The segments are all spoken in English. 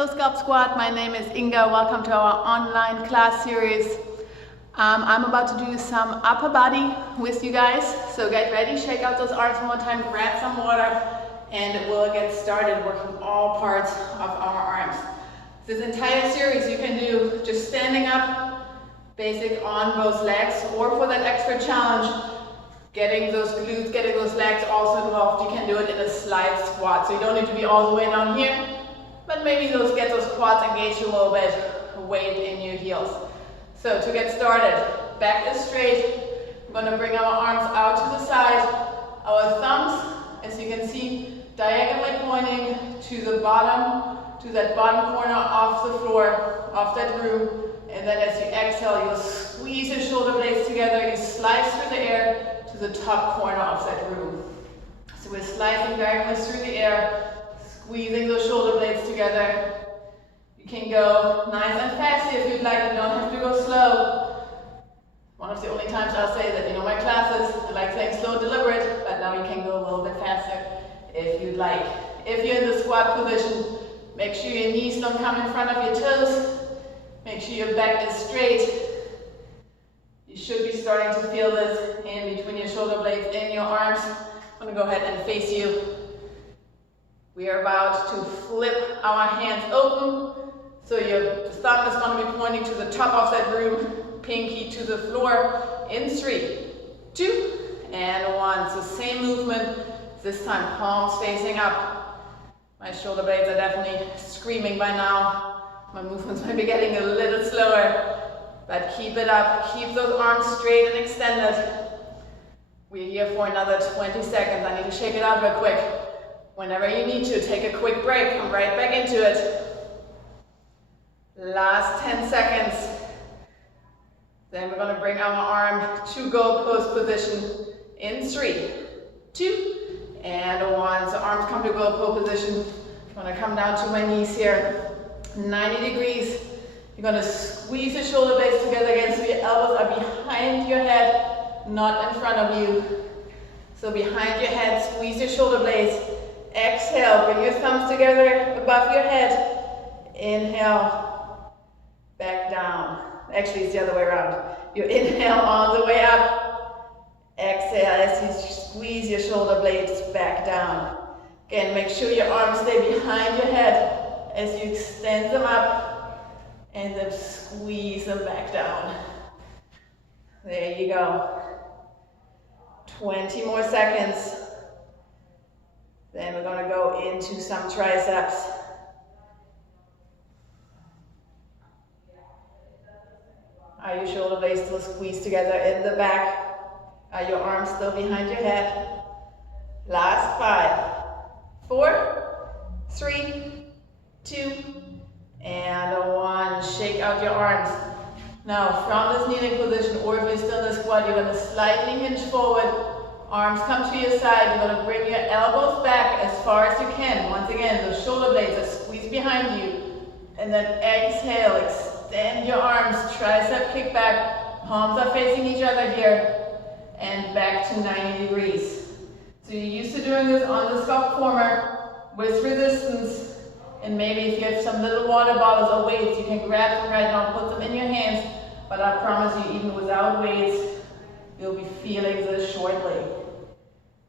Hello Sculp'd Squad, my name is Inga. Welcome to our online class series. I'm about to do some upper body with you guys. So get ready, shake out those arms one more time, grab some water, and we'll get started working all parts of our arms. This entire series you can do just standing up, basic on both legs, or for that extra challenge, getting those glutes, getting those legs also involved. You can do it in a slide squat. So you don't need to be all the way down here, but maybe get those quads engaged a little bit, weight in your heels. So to get started, back is straight. We're going to bring our arms out to the side. Our thumbs, as you can see, diagonally pointing to the bottom, to that bottom corner of the floor, of that room. And then as you exhale, you'll squeeze your shoulder blades together. You slice through the air to the top corner of that room. So we're slicing diagonally through the air, squeezing those shoulder blades together. You can go nice and fast if you'd like. You don't have to go slow. One of the only times I'll say that, my classes, I like saying slow, deliberate, but now you can go a little bit faster if you'd like. If you're in the squat position, make sure your knees don't come in front of your toes. Make sure your back is straight. You should be starting to feel this in between your shoulder blades and your arms. I'm going to go ahead and face you. We are about to flip our hands open. So your thumb is going to be pointing to the top of that room, pinky to the floor in 3, 2, and 1. So same movement, this time palms facing up. My shoulder blades are definitely screaming by now. My movements might be getting a little slower, but keep it up. Keep those arms straight and extended. We're here for another 20 seconds. I need to shake it out real quick. Whenever you need to, take a quick break. Come right back into it. Last 10 seconds. Then we're going to bring our arm to goalpost position in 3, 2, and 1. So arms come to goalpost position. I'm going to come down to my knees here. 90 degrees. You're going to squeeze your shoulder blades together again so your elbows are behind your head, not in front of you. So behind your head, squeeze your shoulder blades. Exhale, bring your thumbs together above your head. Inhale, back down. Actually, it's the other way around. You inhale on the way up. Exhale as you squeeze your shoulder blades back down. Again, make sure your arms stay behind your head as you extend them up and then squeeze them back down. There you go. 20 more seconds. Then we're going to go into some triceps. Are your shoulder blades still squeezed together in the back? Are your arms still behind your head? Last 5, 4, 3, 2, and 1. Shake out your arms. Now from this kneeling position, or if you're still in the squat, you're going to slightly hinge forward. Arms come to your side. You're going to bring your elbows back as far as you can. Once again, those shoulder blades are squeezed behind you. And then exhale, extend your arms, tricep kick back. Palms are facing each other here. And back to 90 degrees. So you're used to doing this on the sculpt former with resistance. And maybe if you have some little water bottles or weights, you can grab them right now, put them in your hands. But I promise you, even without weights, you'll be feeling this shortly.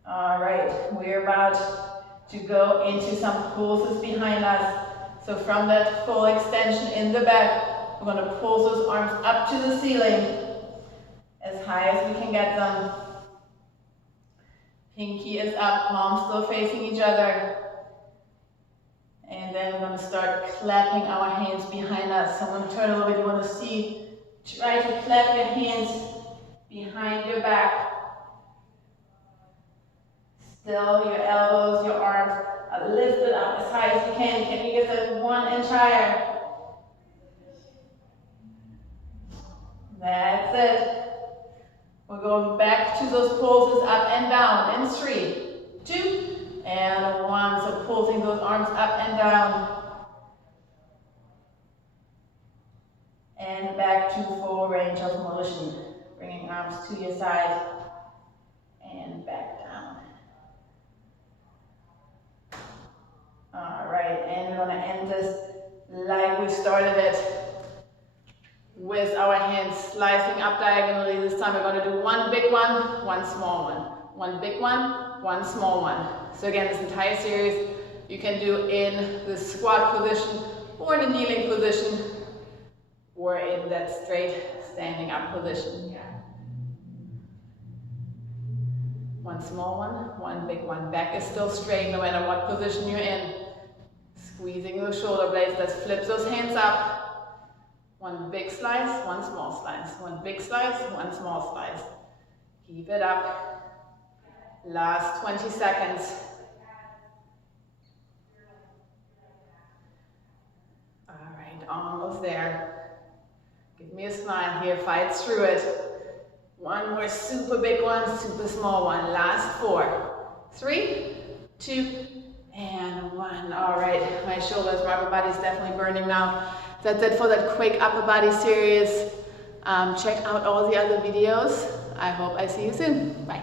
All right, we're about to go into some pulses behind us. So from that full extension in the back, we're going to pull those arms up to the ceiling as high as we can get them. Pinky is up, palms still facing each other. And then we're going to start clapping our hands behind us. So I'm going to turn a little bit. You want to see, try to clap your hands behind your back. Still, your elbows, your arms are lifted up as high as you can. Can you get that 1 inch higher? That's it. We're going back to those pulses up and down in 3, 2, and 1. So pulsing those arms up and down. And back to full range of motion. Bringing arms to your side and back down. All right, and we're going to end this like we started it with our hands slicing up diagonally. This time we're going to do one big one, one small one. One big one, one small one. So again, this entire series you can do in the squat position or in a kneeling position or in that straight standing up position. One small one big one. Back is still straight no matter what position you're in. Squeezing those shoulder blades. Let's flip those hands up. One big slice, one small slice. One big slice, one small slice. Keep it up. Last 20 seconds. All right, almost there. Give me a smile here, fight through it. One more super big one, super small one. Last 4, 3, 2, and 1. All right, my shoulders, my upper body's definitely burning now. That's it for that quick upper body series. Check out all the other videos. I hope I see you soon. Bye.